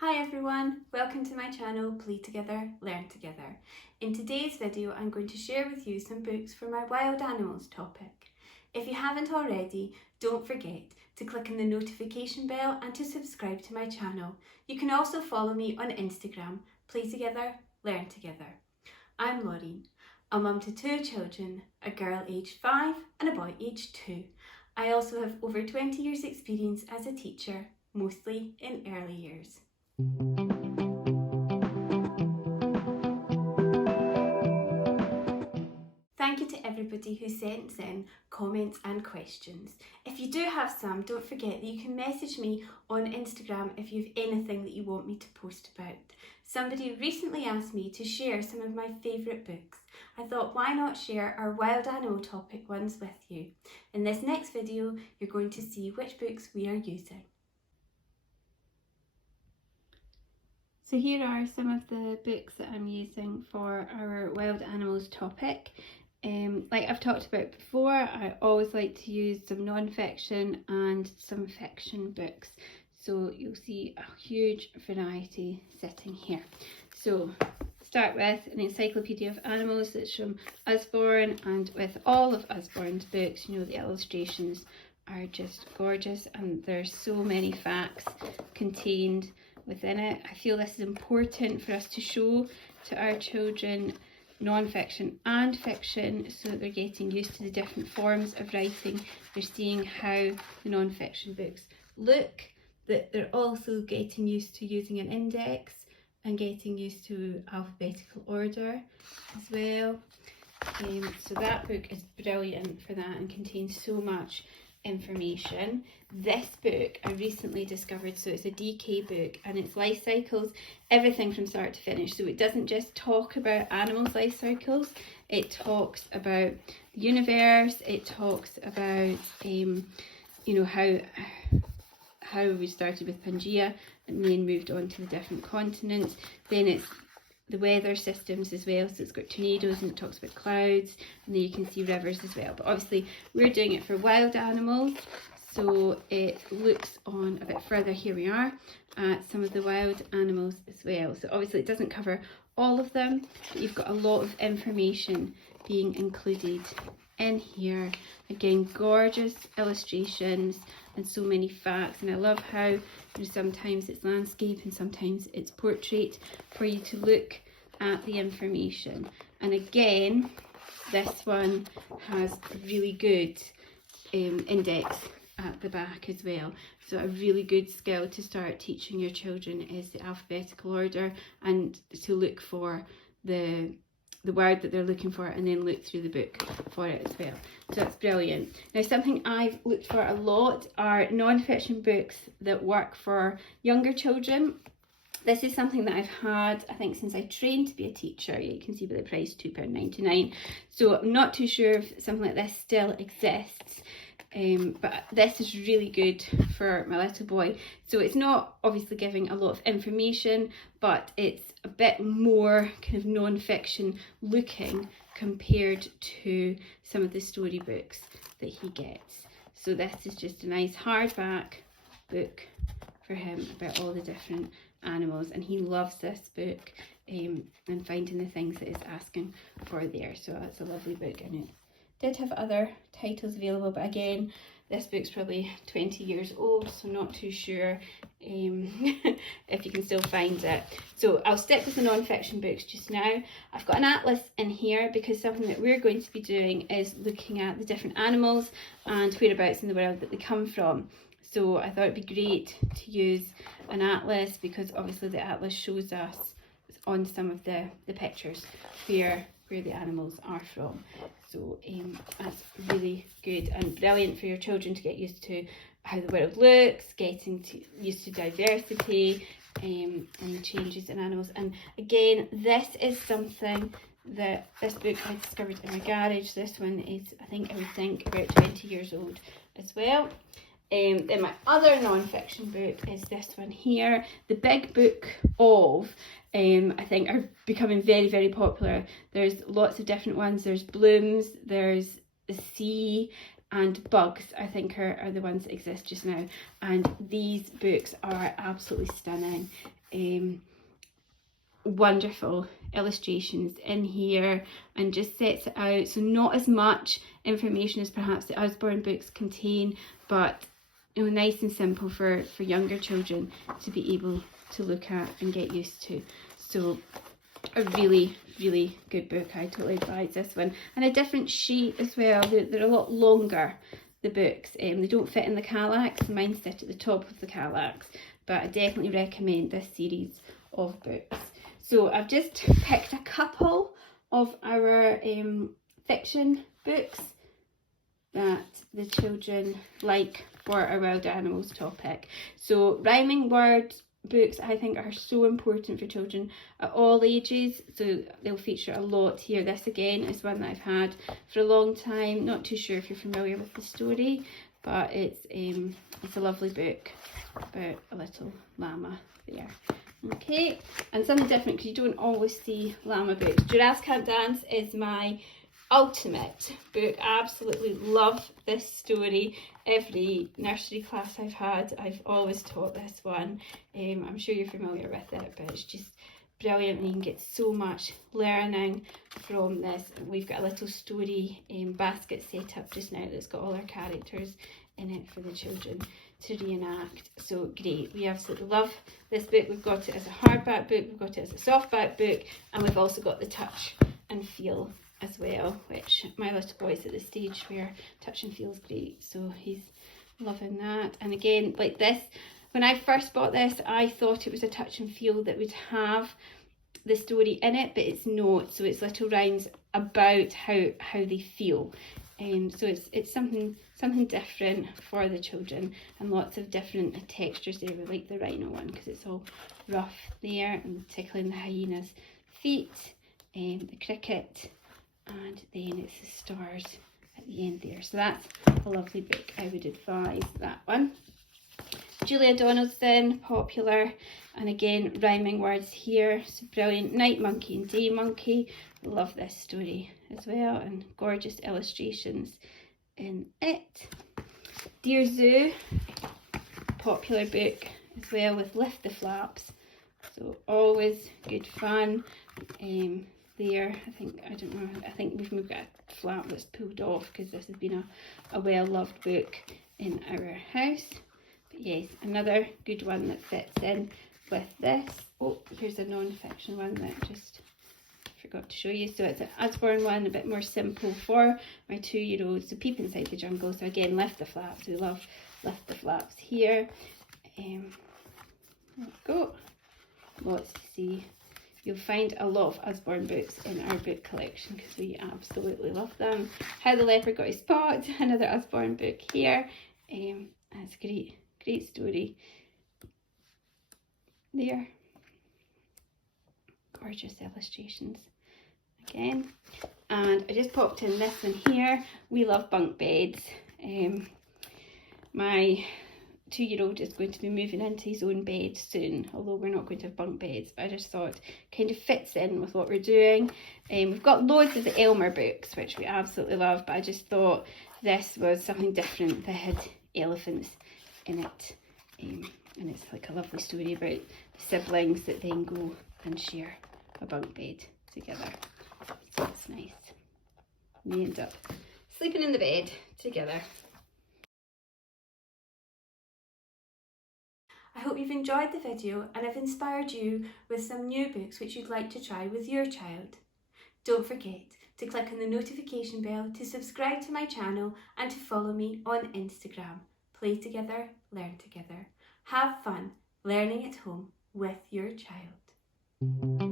Hi everyone, welcome to my channel Play Together, Learn Together. In today's video I'm going to share with you some books for my wild animals topic. If you haven't already, don't forget to click on the notification bell and to subscribe to my channel. You can also follow me on Instagram, Play Together, Learn Together. I'm Laureen, a mum to two children, a girl aged 5 and a boy aged 2. I also have over 20 years experience as a teacher, mostly in early years. Thank you to everybody who sent in comments and questions. If you do have some, don't forget that you can message me on Instagram if you have anything that you want me to post about. Somebody recently asked me to share some of my favourite books. I thought, why not share our wild animal topic ones with you? In this next video, you're going to see which books we are using. So here are some of the books that I'm using for our wild animals topic. Like I've talked about before, I always like to use some non-fiction and some fiction books. So you'll see a huge variety sitting here. So start with an encyclopedia of animals that's from Usborne, and with all of Usborne's books, you know, the illustrations are just gorgeous and there's so many facts contained within it. I feel this is important for us to show to our children non-fiction and fiction so that they're getting used to the different forms of writing. They're seeing how the non-fiction books look, that they're also getting used to using an index and getting used to alphabetical order as well. So that book is brilliant for that and contains so much information. This book I recently discovered, so it's a DK book and it's life cycles, everything from start to finish. So it doesn't just talk about animals' life cycles, it talks about the universe, it talks about you know, how we started with Pangea and then moved on to the different continents. Then it's the weather systems as well, so it's got tornadoes and it talks about clouds, and then you can see rivers as well. But obviously we're doing it for wild animals, so it looks on a bit further. Here we are at some of the wild animals as well. So obviously it doesn't cover all of them, but you've got a lot of information being included in here. Again, gorgeous illustrations and so many facts, and I love how, you know, sometimes it's landscape and sometimes it's portrait for you to look at the information. And again, this one has a really good index at the back as well. So a really good skill to start teaching your children is the alphabetical order and to look for the word that they're looking for and then look through the book for it as well. So that's brilliant. Now, something I've looked for a lot are non-fiction books that work for younger children. This is something that I've had, I think, since I trained to be a teacher. You can see by the price, £2.99. So I'm not too sure if something like this still exists. But this is really good for my little boy. So it's not obviously giving a lot of information, but it's a bit more kind of non-fiction looking compared to some of the storybooks that he gets. So this is just a nice hardback book for him about all the different animals, and he loves this book and finding the things that it's asking for there. So that's a lovely book, and it did have other titles available, but again, this book's probably 20 years old, so not too sure if you can still find it. So I'll stick with the non-fiction books just now. I've got an atlas in here because something that we're going to be doing is looking at the different animals and whereabouts in the world that they come from. So I thought it'd be great to use an atlas because obviously the atlas shows us on some of the pictures where the animals are from. So that's really good and brilliant for your children to get used to how the world looks, getting used to diversity and the changes in animals. And again, this is something that this book I discovered in my garage. This one is, I think about 20 years old as well. Then my other non-fiction book is this one here, The Big Book of, I think are becoming very, very popular. There's lots of different ones. There's blooms, there's the sea, and bugs, I think, are the ones that exist just now. And these books are absolutely stunning. wonderful illustrations in here and just sets it out. So not as much information as perhaps the Usborne books contain, but nice and simple for younger children to be able to look at and get used to. So a really good book. I totally advise this one. And a different sheet as well. They're a lot longer, the books. They don't fit in the Kallax. Mine sit at the top of the Kallax, but I definitely recommend this series of books. So I've just picked a couple of our fiction books that the children like for our wild animals topic. So rhyming word books I think are so important for children at all ages, so they'll feature a lot here. This again is one that I've had for a long time. Not too sure if you're familiar with the story, but it's a lovely book about a little llama there. Okay, and something different because you don't always see llama books. Giraffes Can't Dance is my ultimate book. I absolutely love this story. Every nursery class I've had, I've always taught this one. I'm sure you're familiar with it, but it's just brilliant. You can get so much learning from this. We've got a little story basket set up just now that's got all our characters in it for the children to reenact. So great, we absolutely love this book. We've got it as a hardback book, we've got it as a softback book, and we've also got the touch and feel as well, which my little boy's at the stage where touch and feel's great, so he's loving that. And again, like this, when I first bought this, I thought it was a touch and feel that would have the story in it, but it's not. So it's little rhymes about how they feel. So it's something different for the children, and lots of different textures there. We like the rhino one because it's all rough there, and tickling the hyena's feet, the cricket, and then it's the stars at the end there. So that's a lovely book. I would advise that one. Julia Donaldson, popular, and again rhyming words here, so brilliant. Night Monkey and Day Monkey, love this story as well, and gorgeous illustrations in it. Dear Zoo, popular book as well with Lift the Flaps, so always good fun. There, I think we've got a flap that's pulled off because this has been a well-loved book in our house. But yes, another good one that fits in with this. Oh, here's a non-fiction one that I just forgot to show you. So it's an Usborne one, a bit more simple for my 2-year-old. So Peep Inside the Jungle. So again, Lift the Flaps. We love Lift the Flaps here. There we go. Lots to see. You'll find a lot of Usborne books in our book collection because we absolutely love them. How the Leopard Got His Spot, another Usborne book here. That's a great story there. Gorgeous illustrations again. And I just popped in this one here. We love bunk beds. My 2-year-old is going to be moving into his own bed soon, although we're not going to have bunk beds, but I just thought kind of fits in with what we're doing. We've got loads of the Elmer books, which we absolutely love, but I just thought this was something different that had elephants in it. And it's like a lovely story about the siblings that then go and share a bunk bed together. So it's nice. We end up sleeping in the bed together. I hope you've enjoyed the video and have inspired you with some new books which you'd like to try with your child. Don't forget to click on the notification bell to subscribe to my channel and to follow me on Instagram. Play together, learn together. Have fun learning at home with your child.